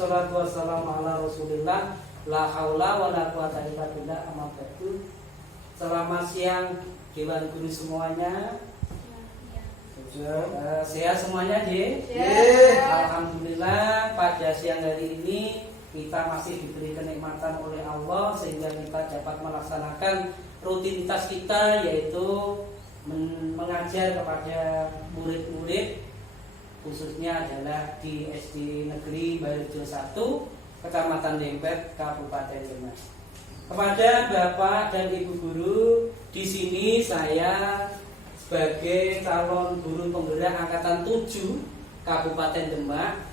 assalatu wassalamu ala Rasulillah, la haula wala quwata illa billah, amma ba'du. Selamat siang Dewan Guru semuanya. Sehat semuanya, Ji? Alhamdulillah, pada siang hari ini kita masih diberi kenikmatan oleh Allah sehingga kita dapat melaksanakan rutinitas kita, yaitu mengajar kepada murid-murid, khususnya adalah di SD Negeri Barejo 1, Kecamatan Dempet, Kabupaten Demak. Kepada Bapak dan Ibu guru, di sini saya sebagai calon guru penggerak angkatan 7 Kabupaten Demak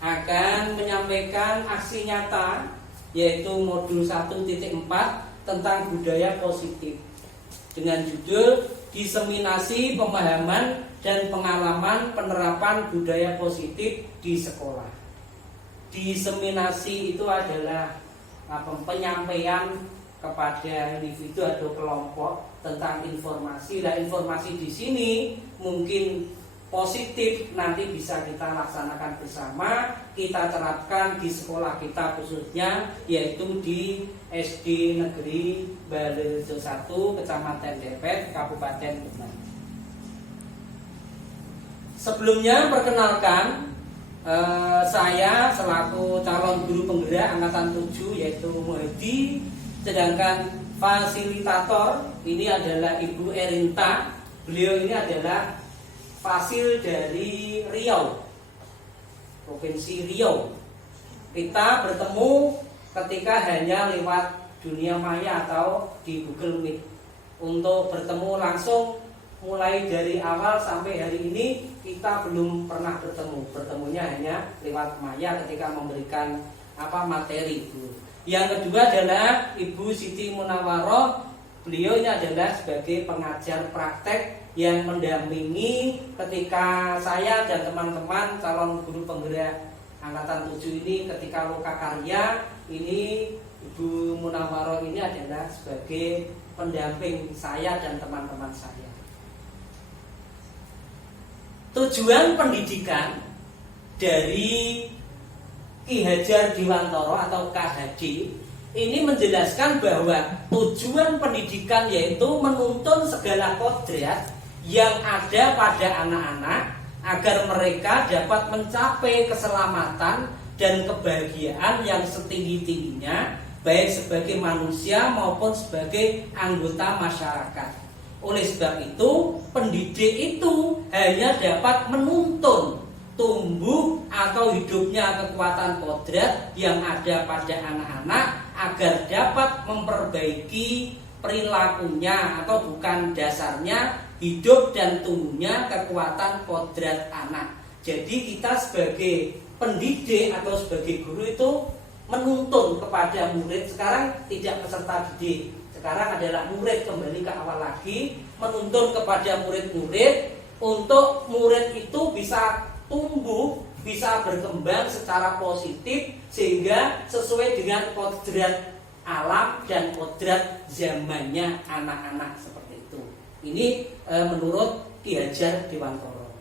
akan menyampaikan aksi nyata, yaitu modul 1.4 tentang budaya positif dengan judul diseminasi pemahaman dan pengalaman penerapan budaya positif di sekolah. Diseminasi itu adalah penyampaian kepada individu atau kelompok tentang informasi. Nah, informasi di sini mungkin positif, nanti bisa kita laksanakan bersama, kita terapkan di sekolah kita khususnya, yaitu di SD Negeri Barejo 1, Kecamatan Dempet, Kabupaten Demak. Sebelumnya perkenalkan, saya selaku calon guru penggerak angkatan 7 yaitu Muhadi, sedangkan fasilitator ini adalah Ibu Erinta. Beliau ini adalah fasil dari Riau, Provinsi Riau. Kita bertemu ketika hanya lewat dunia maya atau di Google Meet. Untuk bertemu langsung mulai dari awal sampai hari ini kita belum pernah bertemu. Bertemunya hanya lewat maya ketika memberikan materi. Yang kedua adalah Ibu Siti Munawaroh. Beliau ini adalah sebagai pengajar praktek yang mendampingi ketika saya dan teman-teman calon guru penggerak angkatan 7 ini ketika lokakarya. Ini Ibu Munawaroh ini adalah sebagai pendamping saya dan teman-teman saya. Tujuan pendidikan dari Ki Hajar Dewantoro atau KHD ini menjelaskan bahwa tujuan pendidikan yaitu menuntun segala kodrat yang ada pada anak-anak agar mereka dapat mencapai keselamatan dan kebahagiaan yang setinggi-tingginya, baik sebagai manusia maupun sebagai anggota masyarakat. Oleh sebab itu, pendidik itu hanya dapat menuntun tumbuh atau hidupnya kekuatan kodrat yang ada pada anak-anak agar dapat memperbaiki perilakunya atau bukan dasarnya hidup dan tumbuhnya kekuatan kodrat anak. Jadi kita sebagai pendidik atau sebagai guru itu menuntun kepada murid. Sekarang tidak peserta didik, sekarang adalah murid, kembali ke awal lagi, menuntun kepada murid-murid untuk murid itu bisa tumbuh, bisa berkembang secara positif sehingga sesuai dengan kodrat alam dan kodrat zamannya anak-anak seperti itu. Ini menurut Ki Hajar Dewantoro.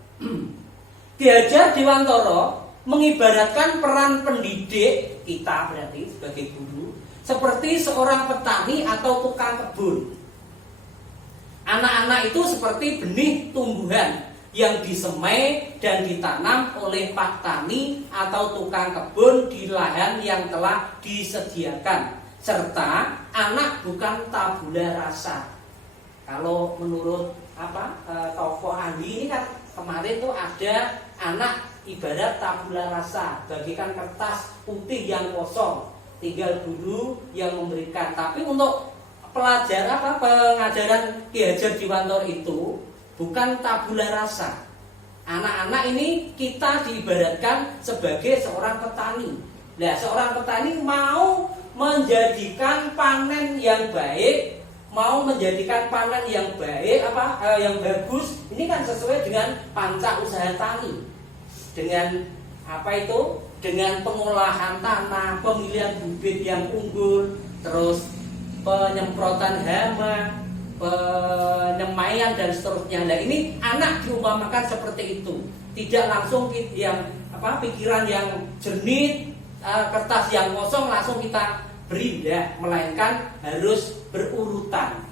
Ki Hajar Dewantoro mengibaratkan peran pendidik kita, berarti sebagai guru, seperti seorang petani atau tukang kebun. Anak-anak itu seperti benih tumbuhan yang disemai dan ditanam oleh pak tani atau tukang kebun di lahan yang telah disediakan. Serta anak bukan tabula rasa. Kalau menurut tokoh Andi ini kan kemarin tuh ada anak ibarat tabula rasa, bagikan kertas putih yang kosong, tinggal guru yang memberikan. Tapi untuk pengajaran Ki Hajar Dewantoro itu bukan tabula rasa. Anak-anak ini kita diibaratkan sebagai seorang petani. Nah, seorang petani mau menjadikan panen yang baik, mau menjadikan panen yang baik, yang bagus. Ini kan sesuai dengan panca usaha tani. Dengan dengan pengolahan tanah, pemilihan bibit yang unggul, terus penyemprotan hama, penyemaian dan seterusnya. Nah, ini anak diumpamakan seperti itu. Tidak langsung yang pikiran yang jernih, kertas yang kosong langsung kita beri, enggak, melainkan harus berurutan.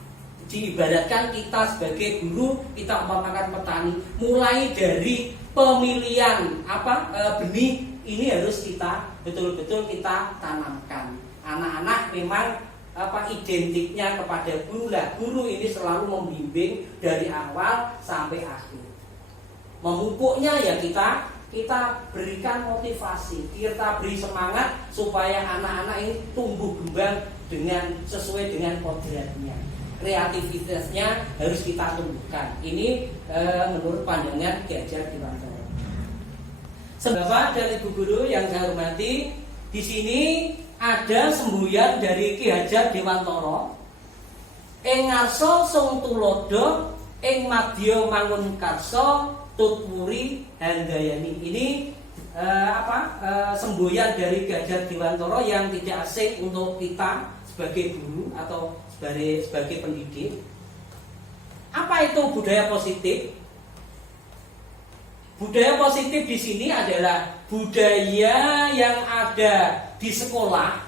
Diibaratkan kita sebagai guru, kita umpamakan petani, mulai dari pemilihan benih ini harus kita betul-betul kita tanamkan. Anak-anak memang identiknya kepada guru lah. Guru ini selalu membimbing dari awal sampai akhir. Memupuknya ya kita berikan motivasi, kita beri semangat supaya anak-anak ini tumbuh kembang sesuai dengan kodratnya. Kreativitasnya harus kita tumbuhkan. Ini menurut pandangan Ki Hajar Dewantara. Bapak dan Ibu guru yang saya hormati, di sini ada semboyan dari Ki Hajar Dewantara. Ing ngarsa sung tulodo, ing madya mangun karsa, tutwuri handayani. Ini semboyan dari Ki Hajar Dewantara yang tidak asing untuk kita sebagai guru atau sebagai pendidik. Apa itu budaya positif? Budaya positif di sini adalah budaya yang ada di sekolah.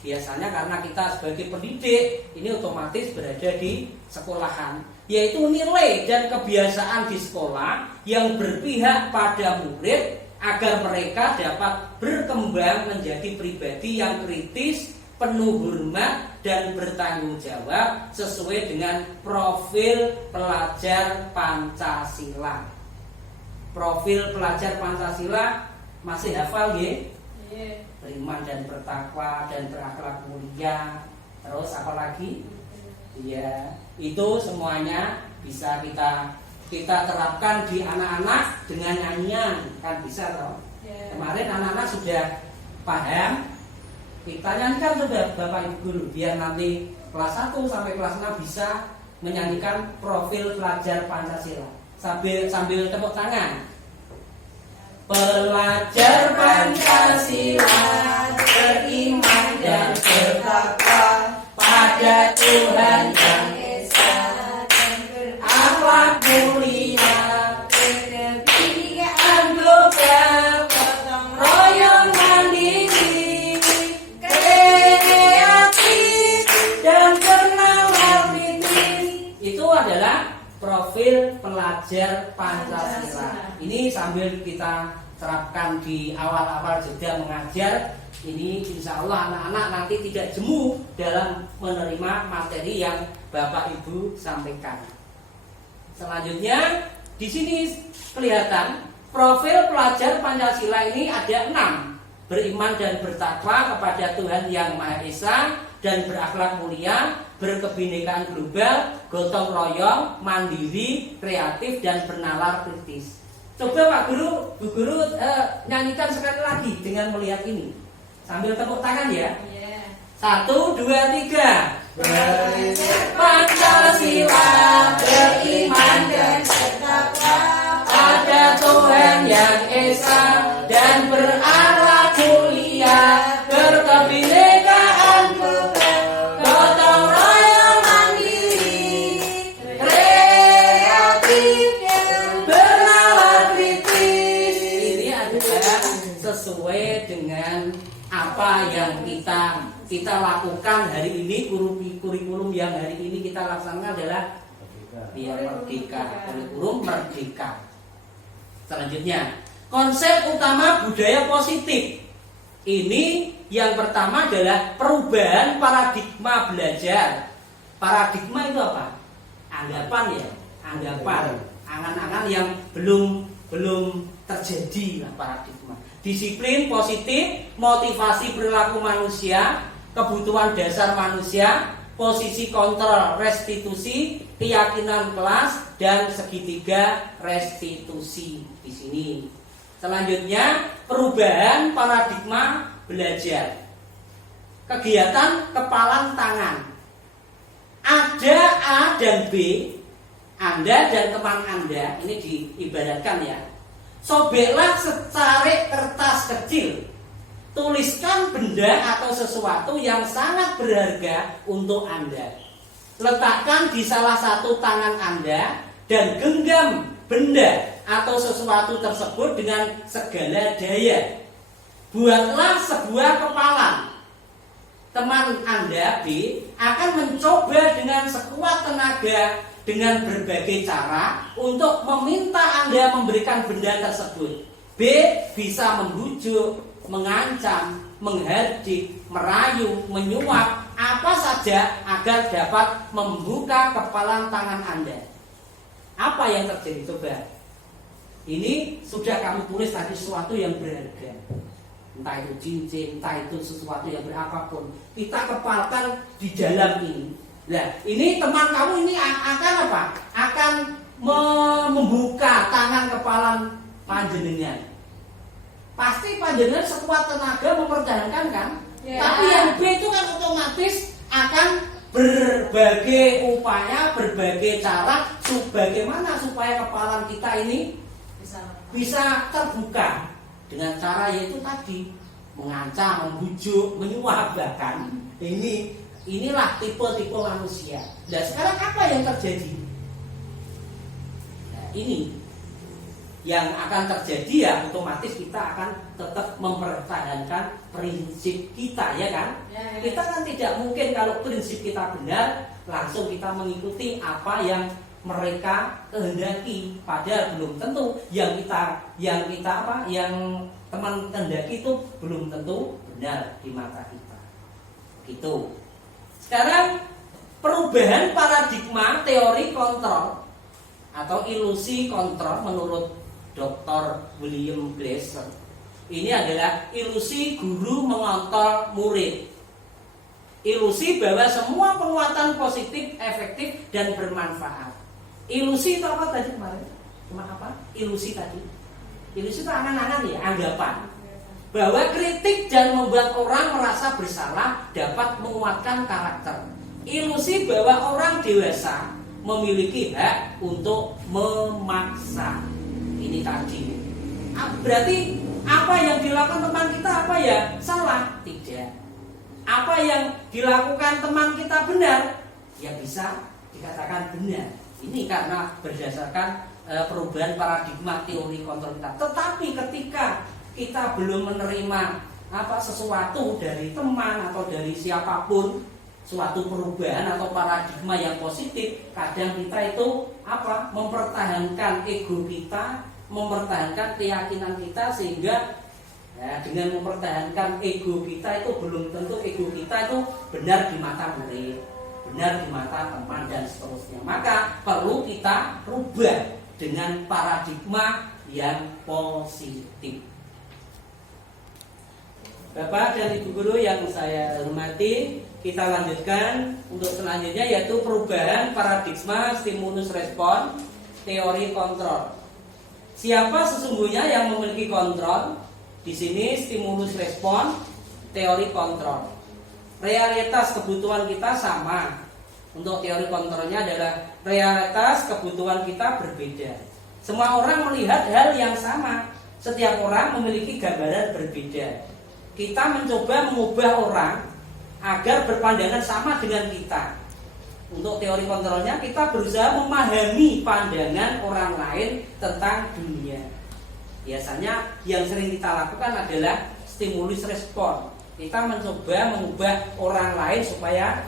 Biasanya karena kita sebagai pendidik ini otomatis berada di sekolahan, yaitu nilai dan kebiasaan di sekolah yang berpihak pada murid agar mereka dapat berkembang menjadi pribadi yang kritis, penuh hormat dan bertanggung jawab sesuai dengan profil pelajar Pancasila. Profil pelajar Pancasila masih hafal ya? Beriman dan bertakwa dan berakhlak mulia. Terus apa lagi? Iya, itu semuanya bisa kita terapkan di anak-anak dengan nyanyian, kan bisa toh? Kemarin anak-anak sudah paham. Kita nyanyikan sudah Bapak Ibu guru, biar nanti kelas 1 sampai kelas 6 bisa menyanyikan profil pelajar Pancasila sambil tepuk tangan. Pelajar Pancasila beriman dan bertakwa pada Tuhan Yang Esa dan berakhlak mulia, berkebinekaan global, gotong royong mandiri, kreatif dan bernalar kritis. Itu adalah profil pelajar Pancasila. Ini sambil kita terapkan di awal-awal jeda mengajar. Ini insya Allah anak-anak nanti tidak jemu dalam menerima materi yang Bapak Ibu sampaikan. Selanjutnya di sini kelihatan profil pelajar Pancasila ini ada 6. Beriman dan bertakwa kepada Tuhan Yang Maha Esa dan berakhlak mulia, berkebinekaan global, gotong royong, mandiri, kreatif dan bernalar kritis. Coba Pak Guru, Bu Guru nyanyikan sekali lagi dengan melihat ini. Sambil tepuk tangan ya. 1, 2, 3. Pancasila beriman dan bertakwa pada Tuhan Yang Esa dan berakhlak mulia, berkebinekaan global, gotong royong mandiri, kreatif bernalar kritis. Ini adalah sesuai dengan apa yang kita lakukan hari ini. Kurikulum yang hari ini kita laksanakan adalah biar merdeka, kurikulum merdeka. Selanjutnya, konsep utama budaya positif. Ini yang pertama adalah perubahan paradigma belajar. Paradigma itu apa? Anggapan ya, angan-angan yang belum terjadi lah paradigma. Disiplin positif, motivasi perilaku manusia, kebutuhan dasar manusia, posisi kontrol restitusi, keyakinan kelas, dan segitiga restitusi di sini. Selanjutnya, perubahan paradigma belajar. Kegiatan kepalan tangan. Ada A dan B, Anda dan teman Anda, ini diibaratkan ya. Sobeklah secari kertas kecil. Tuliskan benda atau sesuatu yang sangat berharga untuk Anda. Letakkan di salah satu tangan Anda dan genggam benda atau sesuatu tersebut dengan segala daya. buatlah sebuah kepalan. Teman Anda B akan mencoba dengan sekuat tenaga dengan berbagai cara untuk meminta Anda memberikan benda tersebut. B bisa membujuk, mengancam, menghardik, merayu, menyuap, apa saja agar dapat membuka kepalan tangan Anda. Apa yang terjadi? Coba. Ini sudah kami tulis tadi sesuatu yang berharga. Entah itu cincin, entah itu sesuatu yang berapapun. Kita kepalkan di dalam ini. Nah, ini teman kamu ini akan apa? Akan membuka tangan kepalan panjenengan. Pasti panjenengan sekuat tenaga mempertahankan kan? Yeah. Tapi yang B itu kan otomatis akan berbagai upaya, berbagai cara bagaimana supaya kepalan kita ini bisa terbuka dengan cara yaitu tadi mengancam, membujuk, menyuap bahkan. Inilah tipe-tipe manusia. Nah, sekarang apa yang terjadi? Nah, ini yang akan terjadi ya otomatis kita akan tetap mempertahankan prinsip kita ya kan? Kita kan tidak mungkin kalau prinsip kita benar langsung kita mengikuti apa yang mereka kehendaki, padahal belum tentu yang teman kehendaki itu belum tentu benar di mata kita. Gitu. Sekarang perubahan paradigma teori kontrol atau ilusi kontrol menurut Dr. William Glasser ini adalah ilusi guru mengontrol murid. Ilusi bahwa semua penguatan positif, efektif dan bermanfaat. Ilusi itu apa tadi kemarin? Cuma apa? Ilusi tadi. Ilusi itu angan-angan ya, anggapan bahwa kritik dan membuat orang merasa bersalah dapat menguatkan karakter. Ilusi bahwa orang dewasa memiliki hak untuk memaksa. Ini tadi. Berarti apa yang dilakukan teman kita apa ya? Salah? Tidak. Apa yang dilakukan teman kita benar? Ya bisa dikatakan benar. Ini karena berdasarkan perubahan paradigma teori kontrol kita. Tetapi ketika kita belum menerima sesuatu dari teman atau dari siapapun, suatu perubahan atau paradigma yang positif, kadang kita itu mempertahankan ego kita, mempertahankan keyakinan kita, sehingga dengan mempertahankan ego kita itu belum tentu ego kita itu benar di mata murid, benar di mata teman dan seterusnya. Maka perlu kita rubah dengan paradigma yang positif. Bapak dan Ibu Guru yang saya hormati, kita lanjutkan untuk selanjutnya yaitu perubahan paradigma stimulus respon teori kontrol. Siapa sesungguhnya yang memiliki kontrol? Di sini stimulus respon teori kontrol. Realitas kebutuhan kita sama. Untuk teori kontrolnya adalah realitas kebutuhan kita berbeda. Semua orang melihat hal yang sama. Setiap orang memiliki gambaran berbeda. Kita mencoba mengubah orang agar berpandangan sama dengan kita. Untuk teori kontrolnya kita berusaha memahami pandangan orang lain tentang dunia. Biasanya yang sering kita lakukan adalah stimulus respon. Kita mencoba mengubah orang lain supaya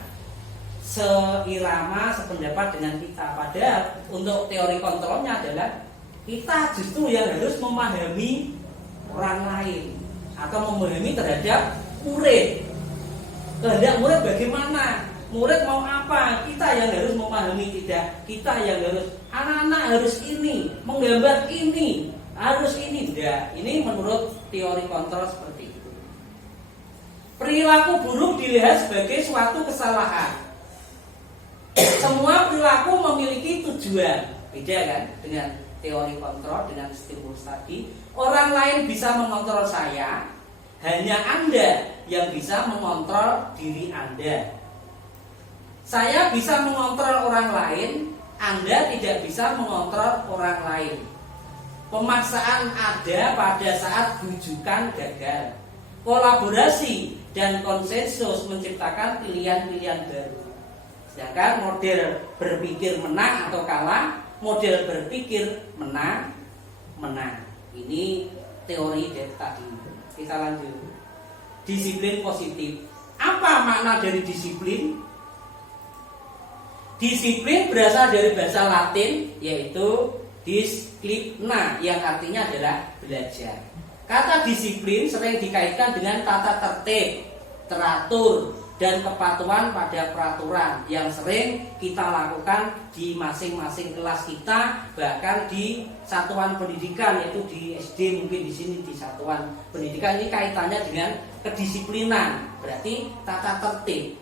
seirama, sependapat dengan kita. Padahal untuk teori kontrolnya adalah kita justru yang harus memahami orang lain atau memahami terhadap murid. Kehendak murid bagaimana? Murid mau apa? Kita yang harus memahami, tidak. Kita yang harus, anak-anak harus ini, menggambar ini, harus ini. Tidak. Ini menurut teori kontrol seperti itu. Perilaku buruk dilihat sebagai suatu kesalahan. Semua perilaku memiliki tujuan. Beda kan dengan teori kontrol, dengan stimulus tadi. Orang lain bisa mengontrol saya, hanya Anda yang bisa mengontrol diri Anda. Saya bisa mengontrol orang lain, Anda tidak bisa mengontrol orang lain. Pemaksaan ada pada saat bujukan gagal. Kolaborasi dan konsensus menciptakan pilihan-pilihan baru. Sedangkan model berpikir menang atau kalah, model berpikir menang. Ini teori dari tadi. kita lanjut. Disiplin positif. Apa makna dari disiplin? Disiplin berasal dari bahasa Latin yaitu disciplina yang artinya adalah belajar. Kata disiplin sering dikaitkan dengan tata tertib, teratur, dan kepatuhan pada peraturan yang sering kita lakukan di masing-masing kelas kita, bahkan di satuan pendidikan, yaitu di SD, mungkin di sini di satuan pendidikan. Ini kaitannya dengan kedisiplinan, berarti tata tertib.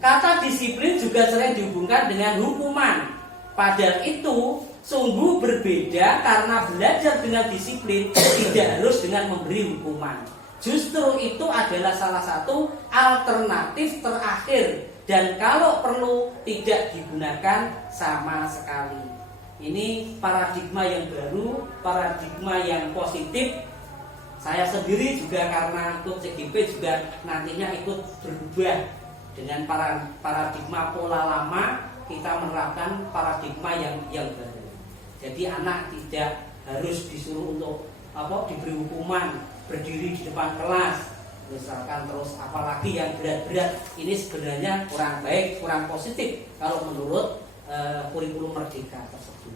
Kata disiplin juga sering dihubungkan dengan hukuman. Padahal itu sungguh berbeda, karena belajar dengan disiplin tidak harus dengan memberi hukuman. Justru itu adalah salah satu alternatif terakhir, dan kalau perlu tidak digunakan sama sekali. Ini paradigma yang baru, paradigma yang positif. Saya sendiri juga karena ikut CGP juga nantinya ikut berubah dengan paradigma pola lama, kita menerapkan paradigma yang baru. Jadi anak tidak harus disuruh untuk diberi hukuman, berdiri di depan kelas misalkan, terus apalagi yang berat-berat. Ini sebenarnya kurang baik, kurang positif kalau menurut kurikulum Merdeka tersebut.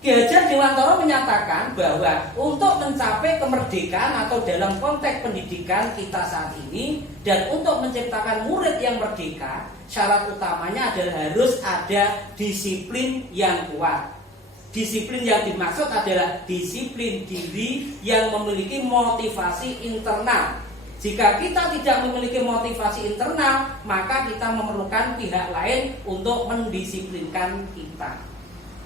Ki Hajar Dewantara menyatakan bahwa untuk mencapai kemerdekaan atau dalam konteks pendidikan kita saat ini, dan untuk menciptakan murid yang merdeka, syarat utamanya adalah harus ada disiplin yang kuat. Disiplin yang dimaksud adalah disiplin diri yang memiliki motivasi internal. Jika kita tidak memiliki motivasi internal, maka kita memerlukan pihak lain untuk mendisiplinkan kita.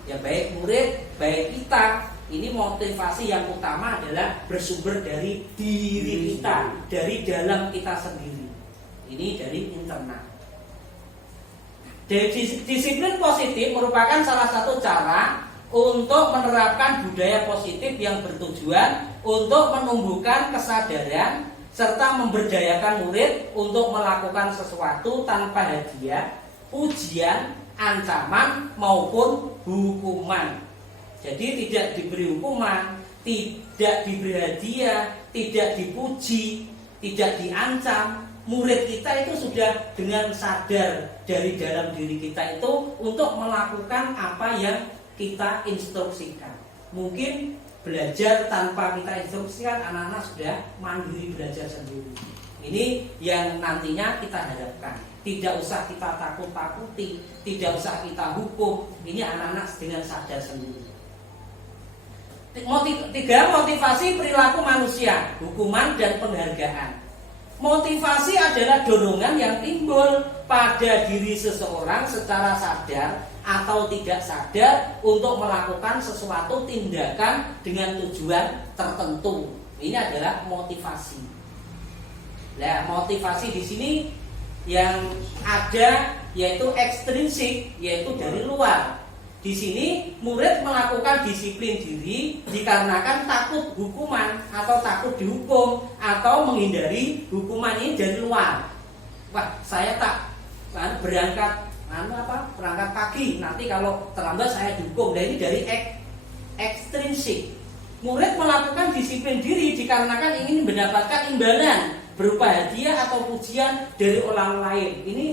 Ya, baik murid, baik kita. Ini motivasi yang utama adalah bersumber dari diri kita, dari dalam kita sendiri. Ini dari internal. Disiplin positif merupakan salah satu cara untuk menerapkan budaya positif yang bertujuan untuk menumbuhkan kesadaran serta memberdayakan murid untuk melakukan sesuatu tanpa hadiah, pujian, ancaman maupun hukuman. Jadi tidak diberi hukuman, tidak diberi hadiah, tidak dipuji, tidak diancam. Murid kita itu sudah dengan sadar dari dalam diri kita itu untuk melakukan apa yang kita instruksikan. Mungkin belajar tanpa kita instruksikan, anak-anak sudah mandiri belajar sendiri. Ini yang nantinya kita harapkan. Tidak usah kita takut-takuti, tidak usah kita hukum. Ini anak-anak dengan sadar sendiri. 3. Motivasi perilaku manusia, hukuman dan penghargaan. Motivasi adalah dorongan yang timbul pada diri seseorang secara sadar atau tidak sadar untuk melakukan sesuatu tindakan dengan tujuan tertentu. Ini adalah motivasi. Nah, motivasi di sini yang ada yaitu ekstrinsik, yaitu dari luar. Di sini murid melakukan disiplin diri dikarenakan takut hukuman atau takut dihukum atau menghindari hukuman ini dari luar. Wah, saya tak berangkat pagi, nanti kalau terlambat saya dihukum. Dan ini dari ekstrinsik. Murid melakukan disiplin diri dikarenakan ingin mendapatkan imbalan berupa hadiah atau pujian dari orang lain. Ini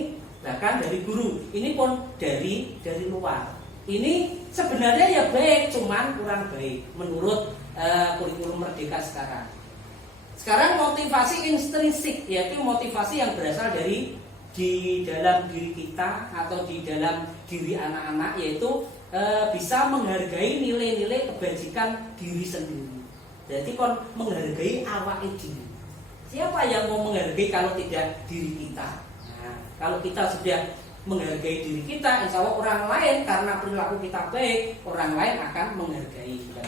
bahkan dari guru. Ini pun dari luar. Ini sebenarnya ya baik, cuman kurang baik menurut kurikulum Merdeka sekarang. Sekarang motivasi intrinsik, yaitu motivasi yang berasal dari di dalam diri kita atau di dalam diri anak-anak, yaitu bisa menghargai nilai-nilai kebajikan diri sendiri. Jadi kon menghargai awak diri. Siapa yang mau menghargai kalau tidak diri kita? Nah, kalau kita sudah menghargai diri kita, insya Allah orang lain, karena perilaku kita baik, orang lain akan menghargai kita.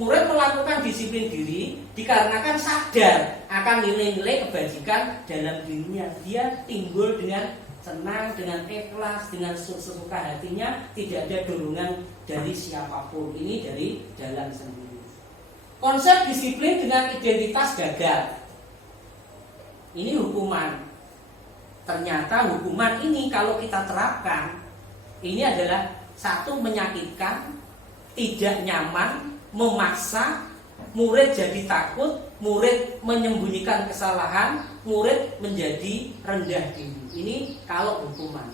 Murid melakukan disiplin diri dikarenakan sadar akan nilai-nilai kebajikan dalam dirinya. Dia timbul dengan senang, dengan ikhlas, dengan sesuka hatinya, tidak ada dorongan dari siapapun. Ini dari dalam sendiri. Konsep disiplin dengan identitas gagal. Ini hukuman. Ternyata hukuman ini kalau kita terapkan, ini adalah satu, menyakitkan, tidak nyaman, memaksa, murid jadi takut, murid menyembunyikan kesalahan, murid menjadi rendah diri. Ini kalau hukuman.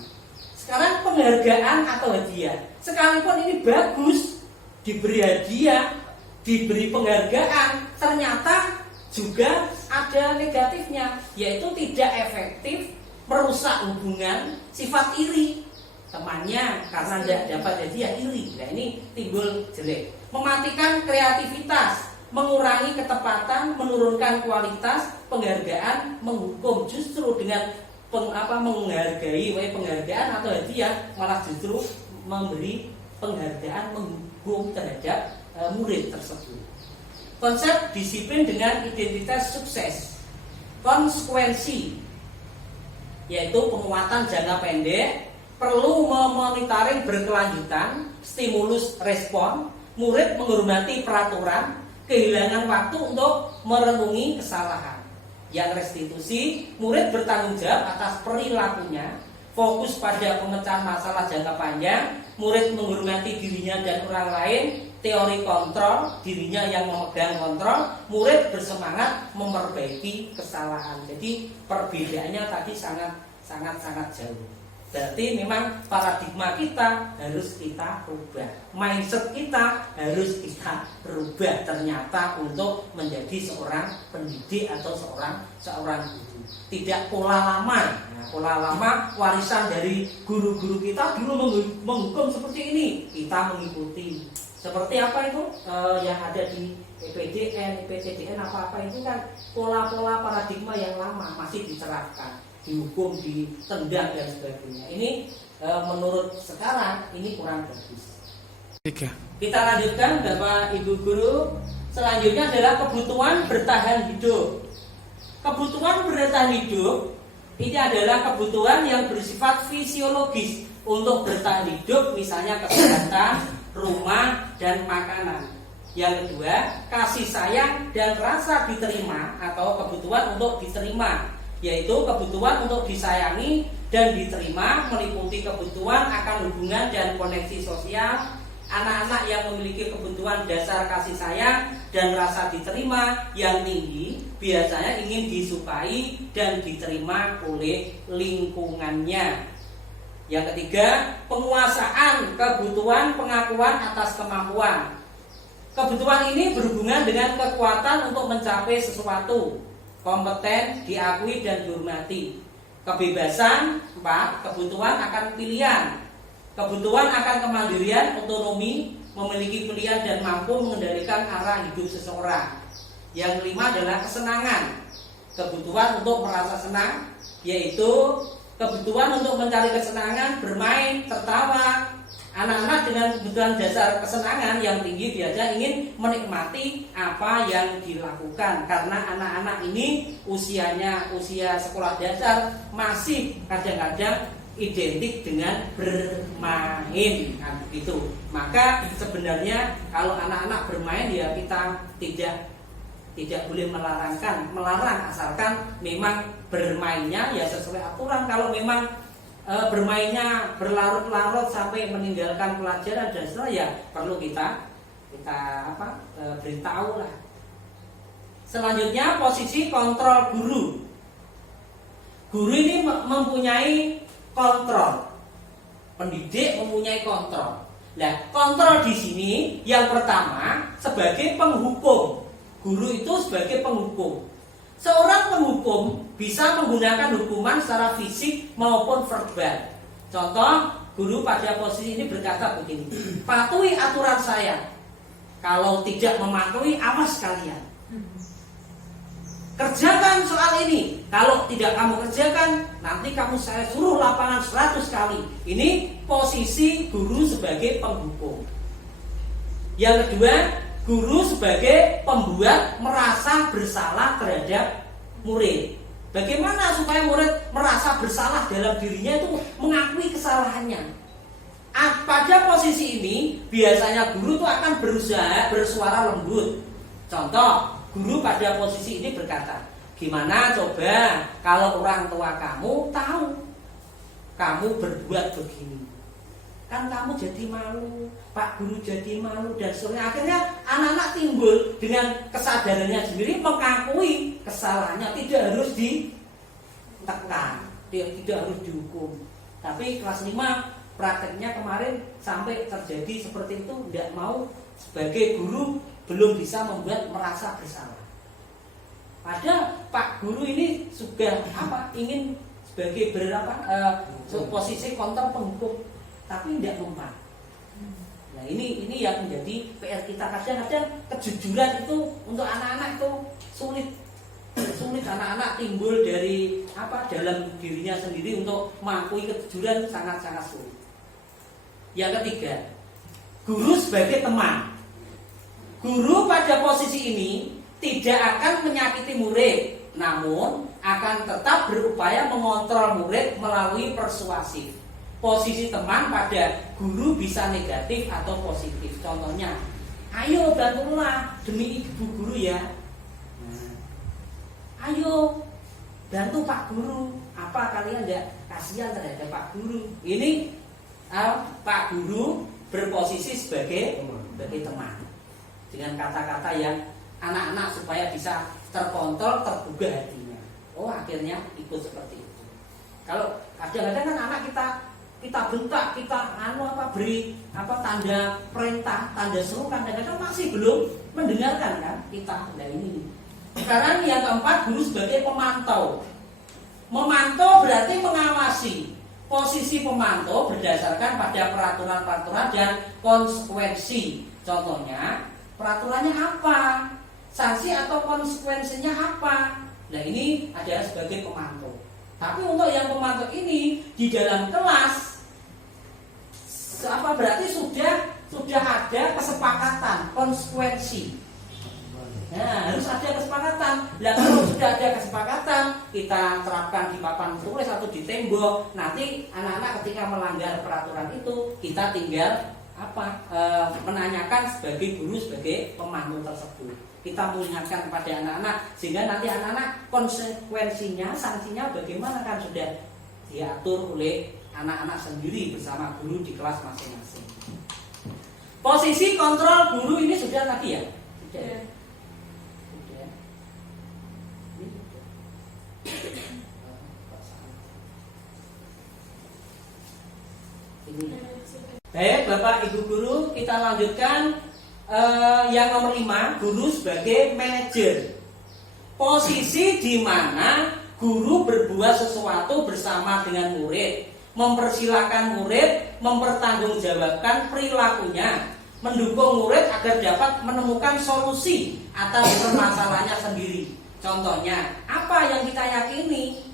Sekarang penghargaan atau hadiah. Sekalipun ini bagus, diberi hadiah, diberi penghargaan, ternyata juga ada negatifnya, yaitu tidak efektif, merusak hubungan, sifat iri. Temannya karena tidak dapat hadiah iri. Nah ini timbul jelek. Mematikan kreativitas, mengurangi ketepatan, menurunkan kualitas, penghargaan, menghukum. Justru dengan menghargai, penghargaan atau hadiah malah justru memberi penghargaan, menghukum terhadap murid tersebut. Konsep disiplin dengan identitas sukses. Konsekuensi, yaitu penguatan jangka pendek, perlu memonitoring berkelanjutan, stimulus respon, murid menghormati peraturan, kehilangan waktu untuk merenungi kesalahan. Yang restitusi, murid bertanggung jawab atas perilakunya, fokus pada pemecahan masalah jangka panjang, murid menghormati dirinya dan orang lain, teori kontrol, dirinya yang memegang kontrol, murid bersemangat memperbaiki kesalahan. Jadi perbedaannya tadi sangat jauh. Berarti memang paradigma kita harus kita rubah, mindset kita harus kita rubah ternyata untuk menjadi seorang pendidik atau seorang guru. Tidak pola lama. Nah, pola lama warisan dari guru-guru kita dulu menghukum seperti ini, kita mengikuti. Seperti apa itu yang ada di EPDN, IPCDN apa-apa itu kan pola-pola paradigma yang lama masih diterapkan, dihukum, ditendang dan sebagainya. Ini menurut sekarang ini kurang bagus. Kita lanjutkan Bapak Ibu Guru. Selanjutnya adalah kebutuhan bertahan hidup. Kebutuhan bertahan hidup ini adalah kebutuhan yang bersifat fisiologis untuk bertahan hidup, misalnya kesehatan, rumah, dan makanan. Yang kedua, kasih sayang dan rasa diterima atau kebutuhan untuk diterima, yaitu kebutuhan untuk disayangi dan diterima, meliputi kebutuhan akan hubungan dan koneksi sosial. Anak-anak yang memiliki kebutuhan dasar kasih sayang dan rasa diterima yang tinggi biasanya ingin disukai dan diterima oleh lingkungannya. Yang ketiga, penguasaan kebutuhan pengakuan atas kemampuan. Kebutuhan ini berhubungan dengan kekuatan untuk mencapai sesuatu, kompeten, diakui dan dihormati. Kebebasan, 4. Kebutuhan akan pilihan. Kebutuhan akan kemandirian, otonomi, memiliki pilihan dan mampu mengendalikan arah hidup seseorang. Yang kelima adalah kesenangan. Kebutuhan untuk merasa senang, yaitu kebutuhan untuk mencari kesenangan, bermain, tertawa. Anak-anak dengan kebutuhan dasar kesenangan yang tinggi biasanya ingin menikmati apa yang dilakukan, karena anak-anak ini usia sekolah dasar masih kadang-kadang identik dengan bermain, kan begitu. Maka sebenarnya kalau anak-anak bermain ya kita tidak boleh melarang asalkan memang bermainnya ya sesuai aturan. Kalau memang bermainnya berlarut-larut sampai meninggalkan pelajaran dan seterusnya, ya perlu kita beritahu lah. Selanjutnya posisi kontrol guru. Guru ini mempunyai kontrol, pendidik mempunyai kontrol. Nah, kontrol di sini yang pertama sebagai penghukum. Guru itu sebagai penghukum. Seorang penghukum bisa menggunakan hukuman secara fisik maupun verbal. Contoh, guru pada posisi ini berkata begini: patuhi aturan saya. Kalau tidak mematuhi, awas kalian. Kerjakan soal ini. Kalau tidak kamu kerjakan, nanti kamu saya suruh lapangan 100 kali. Ini posisi guru sebagai penghukum. Yang kedua, guru sebagai pembuat merasa bersalah terhadap murid. Bagaimana supaya murid merasa bersalah dalam dirinya, itu mengakui kesalahannya. Pada posisi ini biasanya guru itu akan berusaha bersuara lembut. Contoh, guru pada posisi ini berkata, gimana coba kalau orang tua kamu tahu kamu berbuat begini, kan kamu jadi malu, Pak Guru jadi malu dan seterusnya. Akhirnya anak-anak timbul dengan kesadarannya sendiri mengakui kesalahannya, tidak harus ditekan, tidak harus dihukum. Tapi kelas 5 prakteknya kemarin sampai terjadi seperti itu, tidak mau sebagai guru belum bisa membuat merasa bersalah. Padahal Pak Guru ini sudah ingin sebagai posisi kontrol penghukum, tapi tidak mempan. Nah ini yang menjadi PR kita. Kadang-kadang kejujuran itu untuk anak-anak itu sulit anak-anak timbul dari dalam dirinya sendiri untuk mengakui kejujuran sangat-sangat sulit. Yang ketiga, guru sebagai teman. Guru pada posisi ini tidak akan menyakiti murid, namun akan tetap berupaya mengontrol murid melalui persuasif. Posisi teman pada guru bisa negatif atau positif. Contohnya, ayo bantulah demi ibu guru ya. Ayo bantu Pak Guru. Apa kalian tidak kasihan terhadap Pak Guru? Ini Pak Guru berposisi sebagai teman dengan kata-kata yang anak-anak supaya bisa terkontrol, tergugah hatinya. Oh akhirnya ikut seperti itu. Kalau kadang-kadang kan anak kita bentak, kita beri tanda perintah, tanda seru, kadang-kadang masih belum mendengarkan kan kita. Nah ini. Sekarang yang keempat, guru sebagai pemantau. Memantau berarti mengawasi. Posisi pemantau berdasarkan pada peraturan-peraturan dan konsekuensi. Contohnya, peraturannya apa? Sanksi atau konsekuensinya apa? Nah ini adalah sebagai pemantau. Tapi untuk yang pemantau ini di dalam kelas berarti sudah ada kesepakatan konsekuensi. Nah, harus ada kesepakatan. Nah, kalau sudah ada kesepakatan, kita terapkan di papan tulis atau di tembok. Nanti anak-anak ketika melanggar peraturan itu, kita tinggal menanyakan sebagai guru, sebagai pemantau tersebut. Kita mengingatkan kepada anak-anak sehingga nanti anak-anak konsekuensinya, sanksinya bagaimana kan sudah diatur oleh anak-anak sendiri bersama guru di kelas masing-masing. Posisi kontrol guru ini sudah tadi ya? Sudah. Baik Bapak Ibu Guru, kita lanjutkan yang nomor 5, guru sebagai manajer. Posisi di mana guru berbuat sesuatu bersama dengan murid, mempersilahkan murid mempertanggungjawabkan perilakunya, mendukung murid agar dapat menemukan solusi atas permasalahannya sendiri. Contohnya, apa yang kita yakini?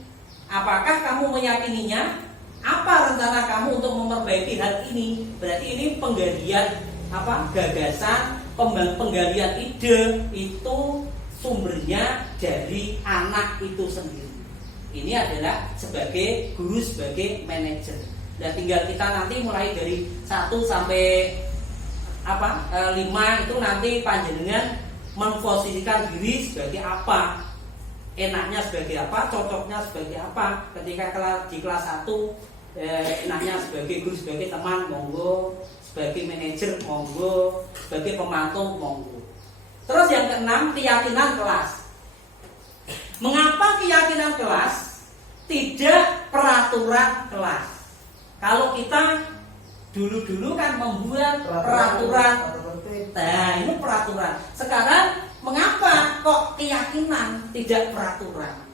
Apakah kamu meyakininya? Apa rencana kamu untuk memperbaiki hal ini? Berarti ini penggalian gagasan, penggalian ide itu sumbernya dari anak itu sendiri. Ini adalah sebagai guru, sebagai manajer. Dan tinggal kita nanti mulai dari 1 sampai 5 itu nanti panjenengan memposisikan diri sebagai apa, enaknya sebagai apa, cocoknya sebagai apa. Ketika di kelas 1 enaknya sebagai guru, sebagai teman, monggo. Sebagai manajer, monggo. Sebagai pemantau, monggo. Terus yang keenam, keyakinan kelas. Mengapa keyakinan kelas? Tidak peraturan kelas. Kalau kita dulu-dulu kan membuat peraturan. Nah ini peraturan. Sekarang mengapa kok keyakinan tidak peraturan?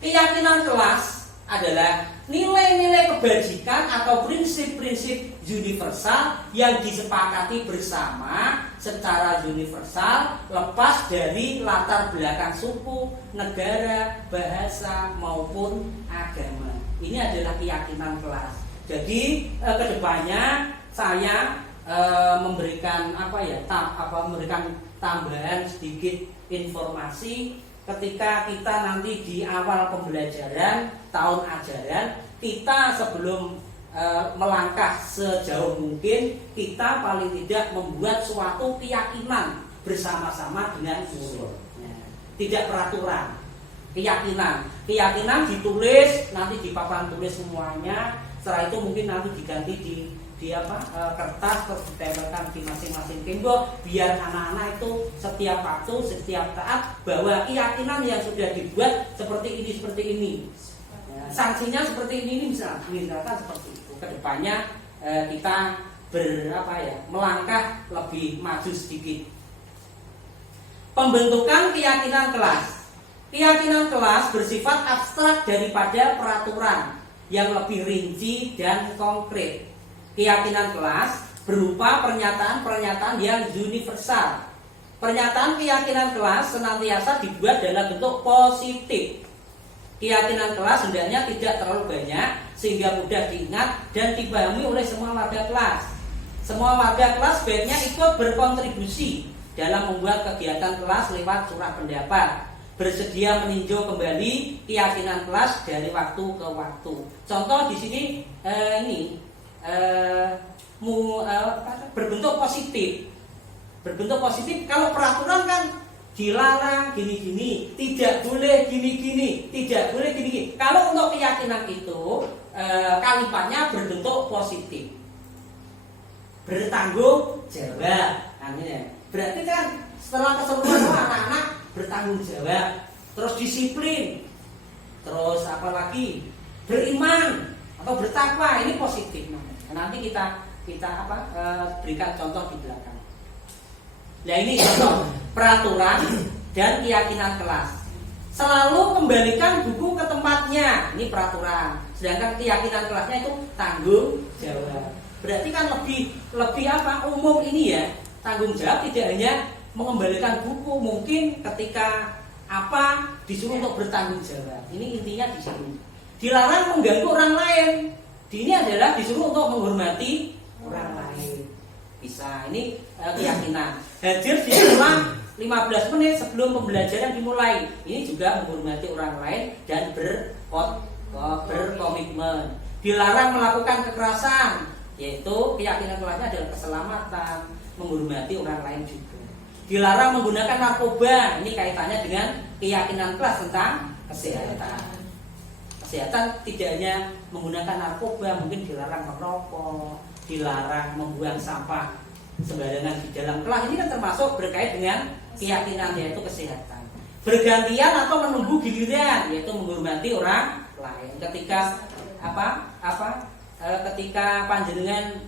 Keyakinan kelas adalah nilai-nilai kebajikan atau prinsip-prinsip universal yang disepakati bersama secara universal, lepas dari latar belakang suku, negara, bahasa maupun agama. Ini adalah keyakinan kelas. Jadi kedepannya saya memberikan memberikan tambahan sedikit informasi. Ketika kita nanti di awal pembelajaran tahun ajaran, kita sebelum melangkah sejauh mungkin, kita paling tidak membuat suatu keyakinan bersama-sama dengan guru. Tidak peraturan, keyakinan ditulis nanti di papan tulis semuanya, Setelah itu mungkin nanti diganti di kertas, terus ditempelkan di masing-masing tembok, biar anak-anak itu setiap waktu, setiap saat bahwa keyakinan yang sudah dibuat seperti ini ya, sanksinya seperti ini misalkan seperti itu. Kedepannya kita melangkah lebih maju sedikit. Pembentukan keyakinan kelas. Keyakinan kelas bersifat abstrak daripada peraturan yang lebih rinci dan konkret. Keyakinan kelas berupa pernyataan-pernyataan yang universal. Pernyataan keyakinan kelas senantiasa dibuat dalam bentuk positif. Keyakinan kelas hendaknya tidak terlalu banyak sehingga mudah diingat dan dipahami oleh semua warga kelas. Semua warga kelas sebaiknya ikut berkontribusi dalam membuat kegiatan kelas lewat surat pendapat, bersedia meninjau kembali keyakinan kelas dari waktu ke waktu. Contoh di sini berbentuk positif. Berbentuk positif kalau peraturan kan dilarang gini-gini, tidak boleh gini-gini, tidak boleh gini-gini. Kalau untuk keyakinan itu kalimatnya berbentuk positif. Bertanggung jawab. Berarti kan setelah keseluruhan anak-anak bertanggung jawab, terus disiplin, terus apalagi beriman atau bertakwa, ini positif. Nanti kita berikan contoh di belakang. Nah ini contoh peraturan dan keyakinan kelas. Selalu kembalikan buku ke tempatnya, ini peraturan. Sedangkan keyakinan kelasnya itu tanggung jawab. Berarti kan lebih umum ini ya. Tanggung jawab tidak hanya mengembalikan buku, mungkin ketika disuruh untuk bertanggung jawab. Ini intinya di sini. Dilarang mengganggu orang lain. Ini adalah disuruh untuk menghormati orang lain. Bisa. Ini keyakinan. Hadir di sekolah 15 menit sebelum pembelajaran dimulai. Ini juga menghormati orang lain dan berkomitmen. Dilarang melakukan kekerasan, yaitu keyakinan kelasnya adalah keselamatan, menghormati orang lain juga. Dilarang menggunakan narkoba, ini kaitannya dengan keyakinan kelas tentang kesehatan. Kesehatan tidak hanya menggunakan narkoba, mungkin dilarang merokok, dilarang membuang sampah sembarangan di dalam kelas. Ini kan termasuk berkait dengan keyakinan, yaitu kesehatan. Bergantian atau menunggu giliran, yaitu menghormati orang lain. Ketika ketika panjenengan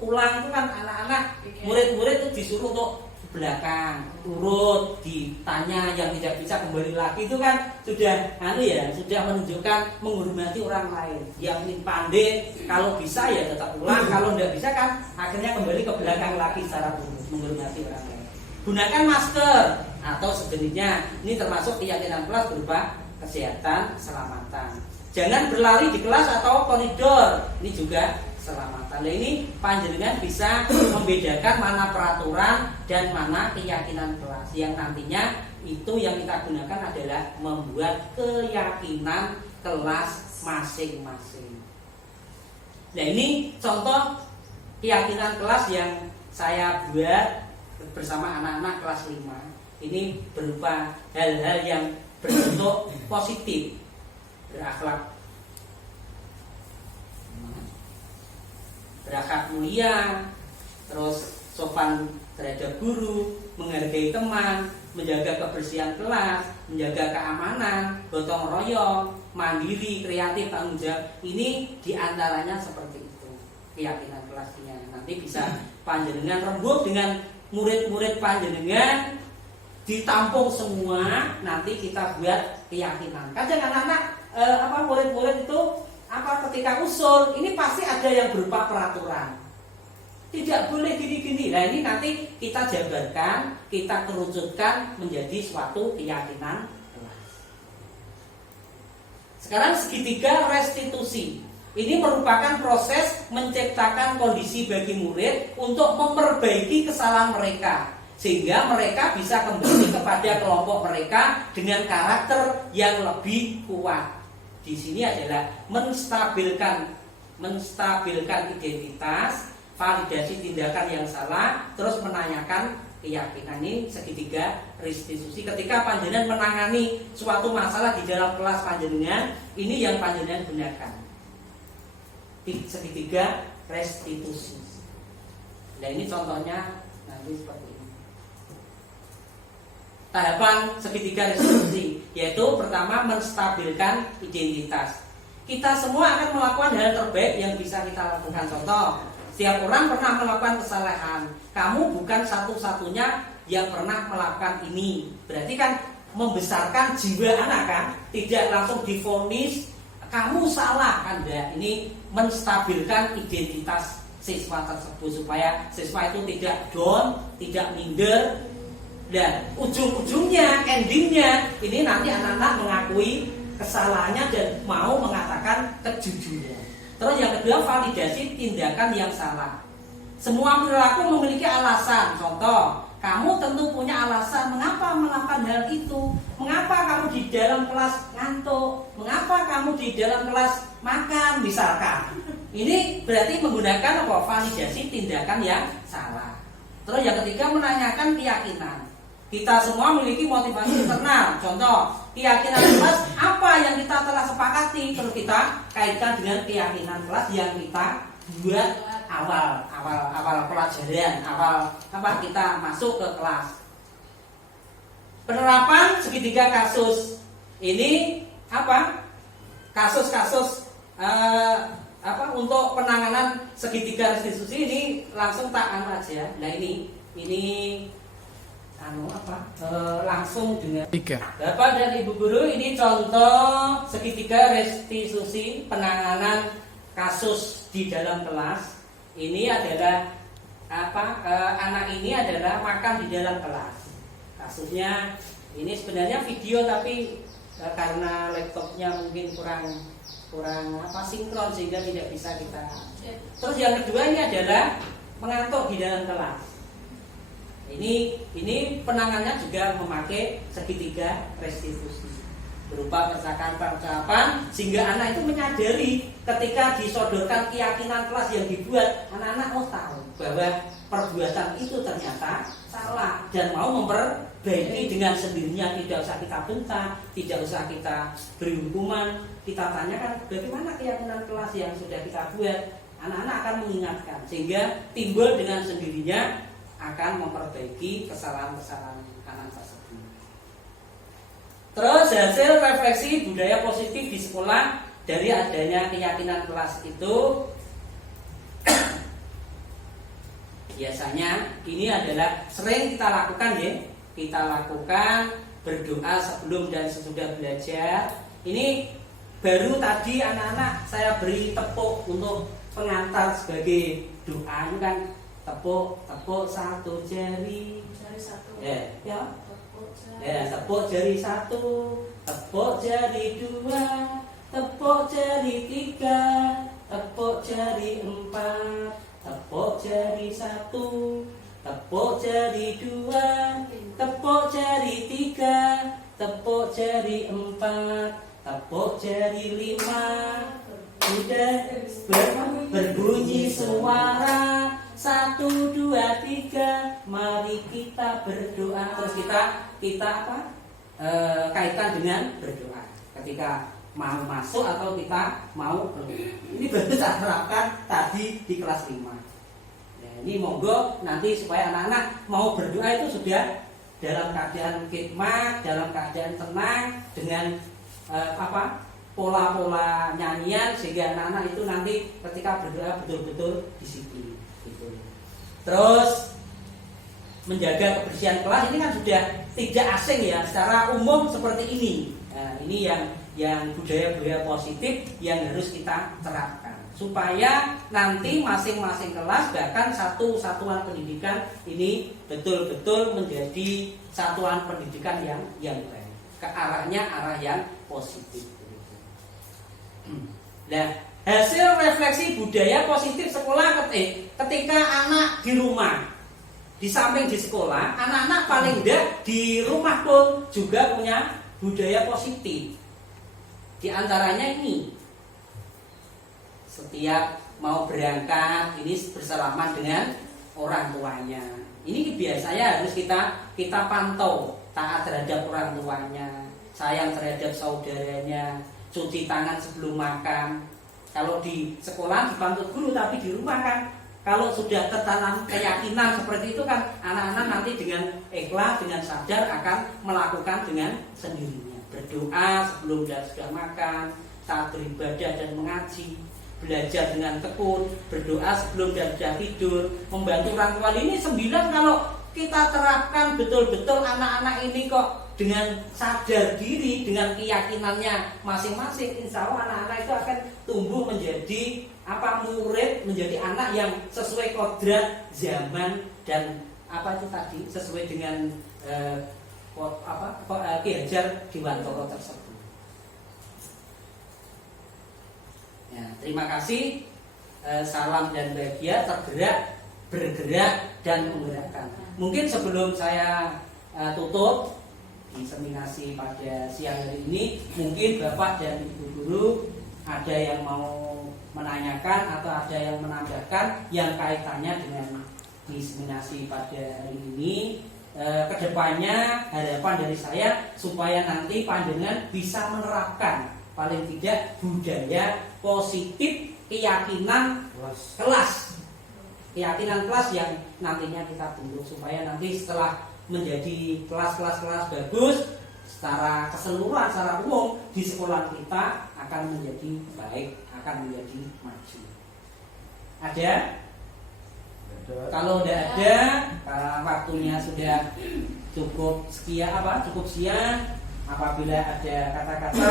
pulang itu kan anak-anak murid-murid itu disuruh untuk belakang turut, ditanya yang tidak bisa kembali lagi, itu kan sudah menunjukkan menghormati orang lain. Yang pandai kalau bisa ya tetap pulang, kalau tidak bisa kan akhirnya kembali ke belakang lagi secara menghormati orang lain. Gunakan masker atau sejenisnya, ini termasuk keyakinan kelas berupa kesehatan, keselamatan. Jangan berlari di kelas atau koridor, ini juga keselamatan. Nah ini panjenengan bisa membedakan mana peraturan dan mana keyakinan kelas. Yang nantinya itu yang kita gunakan adalah membuat keyakinan kelas masing-masing. Nah ini contoh keyakinan kelas yang saya buat bersama anak-anak kelas 5. Ini berupa hal-hal yang berbentuk positif, berakhlak mulia, terus sopan terhadap guru, menghargai teman, menjaga kebersihan kelas, menjaga keamanan, gotong royong, mandiri, kreatif, tanggung jawab. Ini diantaranya seperti itu keyakinan kelasnya. Nanti bisa panjenengan rembuk dengan murid-murid panjenengan, ditampung semua. Nanti kita buat keyakinan. Kadang anak-anak murid-murid itu ketika usul ini pasti ada yang berupa peraturan. Tidak boleh gini-gini. Nah ini nanti kita jabarkan, kita kerucutkan menjadi suatu keyakinan kelas. Sekarang segitiga restitusi. Ini merupakan proses menciptakan kondisi bagi murid untuk memperbaiki kesalahan mereka, sehingga mereka bisa kembali kepada kelompok mereka dengan karakter yang lebih kuat. Di sini adalah menstabilkan identitas, validasi tindakan yang salah, terus menanyakan keyakinan. Ini segitiga restitusi. Ketika panjenengan menangani suatu masalah di dalam kelas panjenengan, ini yang panjenengan gunakan. segitiga restitusi. Nah ini contohnya nanti seperti ini. Tahapan segitiga restitusi yaitu pertama menstabilkan identitas. Kita semua akan melakukan hal terbaik yang bisa kita lakukan. Contoh, setiap orang pernah melakukan kesalahan. Kamu bukan satu-satunya yang pernah melakukan ini. Berarti kan membesarkan jiwa anak kan, tidak langsung divonis kamu salah kan. Ini menstabilkan identitas siswa tersebut supaya siswa itu tidak down, tidak minder. Dan ujung-ujungnya, endingnya ini nanti anak-anak mengakui kesalahannya dan mau mengatakan kejujuran. Terus yang kedua, validasi tindakan yang salah. Semua perilaku memiliki alasan. Contoh, kamu tentu punya alasan mengapa melakukan hal itu. Mengapa kamu di dalam kelas ngantuk? Mengapa kamu di dalam kelas makan misalkan. Ini berarti menggunakan apa? Validasi tindakan yang salah. Terus yang ketiga, menanyakan keyakinan. Kita semua memiliki motivasi internal. Contoh, keyakinan kelas apa yang kita telah sepakati, terus kita kaitkan dengan keyakinan kelas yang kita buat awal pelajaran, awal apa kita masuk ke kelas. Penerapan segitiga kasus ini apa? Kasus-kasus untuk penanganan segitiga restitusi ini langsung tak aja. Nah ini langsung dengan Bapak dan Ibu Guru, ini contoh segitiga restitusi penanganan kasus di dalam kelas. Ini adalah anak ini adalah makan di dalam kelas. Kasusnya ini sebenarnya video tapi karena laptopnya mungkin kurang sinkron sehingga tidak bisa kita. Terus yang kedua ini adalah mengantuk di dalam kelas. Ini penanganannya juga memakai segitiga restitusi berupa percakapan sehingga anak itu menyadari ketika disodorkan keyakinan kelas yang dibuat, anak-anak tahu bahwa perbuatan itu ternyata salah dan mau memperbaiki dengan sendirinya. Tidak usah kita bentak, tidak usah kita beri hukuman, kita tanyakan bagaimana keyakinan kelas yang sudah kita buat. Anak-anak akan mengingatkan sehingga timbul dengan sendirinya akan memperbaiki kesalahan-kesalahan anak tersebut. Terus hasil refleksi budaya positif di sekolah dari adanya keyakinan kelas itu biasanya ini adalah sering kita lakukan ya. Kita lakukan berdoa sebelum dan sesudah belajar. Ini baru tadi anak-anak saya beri tepuk untuk pengantar sebagai doa. Ini kan tepuk satu jari satu. Tepuk jari satu, tepuk jari dua, tepuk jari tiga, tepuk jari empat, tepuk jari satu, tepuk jari dua, tepuk jari tiga, tepuk jari empat, tepuk jari lima. Sudah berbunyi suara 1, 2, 3, mari kita berdoa. Terus kita kaitkan dengan berdoa ketika mau masuk atau kita mau berdoa. Ini baru saya terapkan tadi di kelas 5. Ya, ini monggo nanti supaya anak-anak mau berdoa itu sudah dalam keadaan khidmat, dalam keadaan tenang dengan pola-pola nyanyian sehingga anak-anak itu nanti ketika berdoa betul-betul disiplin. Terus menjaga kebersihan kelas ini kan sudah tidak asing ya, secara umum seperti ini. Nah, ini yang budaya-budaya positif yang harus kita terapkan supaya nanti masing-masing kelas bahkan satu satuan pendidikan ini betul-betul menjadi satuan pendidikan yang baik, ke arah yang positif. Nah, hasil refleksi budaya positif sekolah ketika anak di rumah, di samping di sekolah, anak-anak paling tidak di rumah pun juga punya budaya positif. Di antaranya ini, setiap mau berangkat ini bersalaman dengan orang tuanya. Ini biasanya harus kita pantau, taat terhadap orang tuanya, sayang terhadap saudaranya, cuci tangan sebelum makan. Kalau di sekolah dipantut guru, tapi di rumah kan kalau sudah tertanam keyakinan seperti itu kan anak-anak nanti dengan ikhlas, dengan sadar akan melakukan dengan sendirinya. Berdoa sebelum dan sudah makan, saat beribadah dan mengaji, belajar dengan tekun, berdoa sebelum dan sudah tidur, membantu orang tua. Ini 9 kalau kita terapkan betul-betul anak-anak ini kok dengan sadar diri, dengan keyakinannya masing-masing, insya Allah anak-anak itu akan tumbuh menjadi murid, menjadi anak yang sesuai kodrat zaman dan itu tadi sesuai dengan Ki Hajar Dewantara tersebut. Ya, terima kasih. Salam dan bahagia, tergerak, bergerak dan menggerakkan. Mungkin sebelum saya tutup inseminasi pada siang hari ini, mungkin Bapak dan Ibu guru ada yang mau menanyakan atau ada yang menambahkan yang kaitannya dengan inseminasi pada hari ini. Kedepannya harapan dari saya supaya nanti panjenengan bisa menerapkan paling tidak budaya positif keyakinan kelas yang nantinya kita bentuk supaya nanti setelah menjadi kelas bagus secara keseluruhan, secara umum di sekolah kita akan menjadi baik, akan menjadi maju. Ada? Kalau tidak ada, waktunya sudah cukup siang. Apabila ada kata-kata,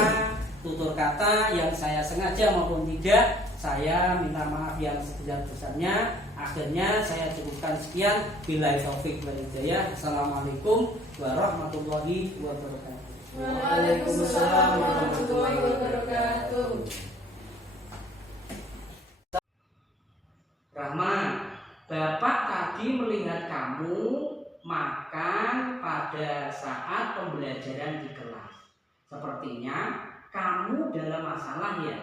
tutur kata yang saya sengaja maupun tidak, saya minta maaf yang sebesar-besarnya. Akhirnya saya cukupkan sekian. Billahi taufik wal hidayah. Assalamualaikum warahmatullahi wabarakatuh. Waalaikumsalam warahmatullahi wabarakatuh. Rahma, Bapak tadi melihat kamu makan pada saat pembelajaran di kelas. Sepertinya kamu dalam masalah ya.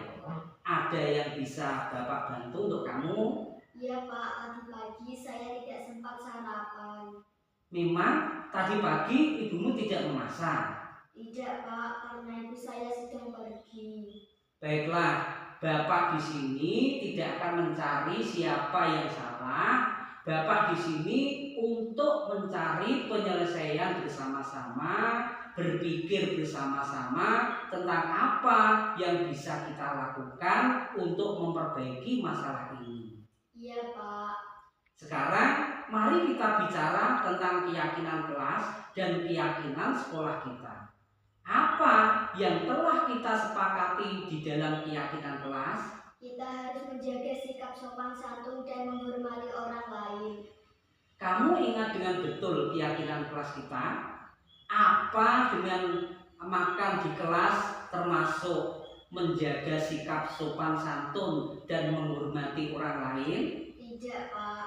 Ada yang bisa Bapak bantu untuk kamu? Iya Pak, tadi pagi saya tidak sempat sarapan. Memang tadi pagi ibumu tidak memasak? Tidak Pak, karena ibu saya sedang pergi. Baiklah, Bapak di sini tidak akan mencari siapa yang salah. Bapak di sini untuk mencari penyelesaian bersama-sama, berpikir bersama-sama tentang apa yang bisa kita lakukan untuk memperbaiki masalah ini. Iya Pak. Sekarang mari kita bicara tentang keyakinan kelas dan keyakinan sekolah kita. Apa yang telah kita sepakati di dalam keyakinan kelas? Kita harus menjaga sikap sopan santun dan menghormati orang lain. Kamu ingat dengan betul keyakinan kelas kita? Apa dengan makan di kelas termasuk menjaga sikap sopan santun dan menghormati orang lain? Tidak Pak.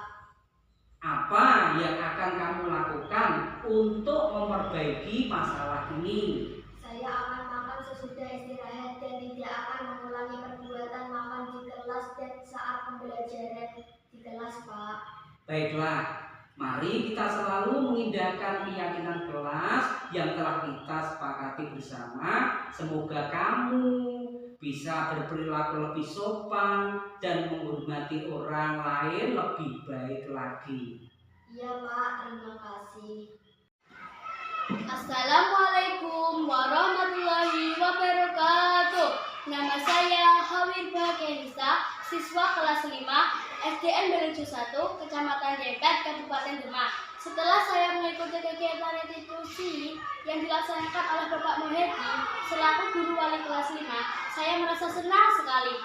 Apa yang akan kamu lakukan untuk memperbaiki masalah ini? Saya akan makan sesudah istirahat dan tidak akan mengulangi perbuatan makan di kelas dan saat pembelajaran di kelas Pak. Baiklah, mari kita selalu mengindahkan keyakinan kelas yang telah kita sepakati bersama. Semoga kamu bisa berperilaku lebih sopan dan menghormati orang lain lebih baik lagi. Iya Pak, terima kasih. Assalamualaikum warahmatullahi wabarakatuh. Nama saya Hawir Bahagianisa, siswa kelas 5 SDN Berejo 1, Kecamatan Dempet, Kabupaten Demak. Setelah saya mengikuti kegiatan restitusi yang dilaksanakan oleh Bapak Muhedi selaku guru wali kelas 5, saya merasa senang sekali.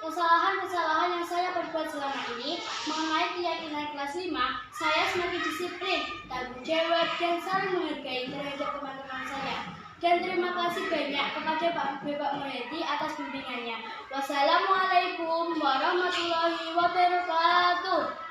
Kesalahan-kesalahan yang saya perbuat selama ini mengenai keyakinan kelas 5, saya semakin disiplin, tanggung jawab, dan saling menghargai terhadap teman-teman saya. Dan terima kasih banyak kepada Bapak Muhedi atas bimbingannya. Wassalamualaikum warahmatullahi wabarakatuh.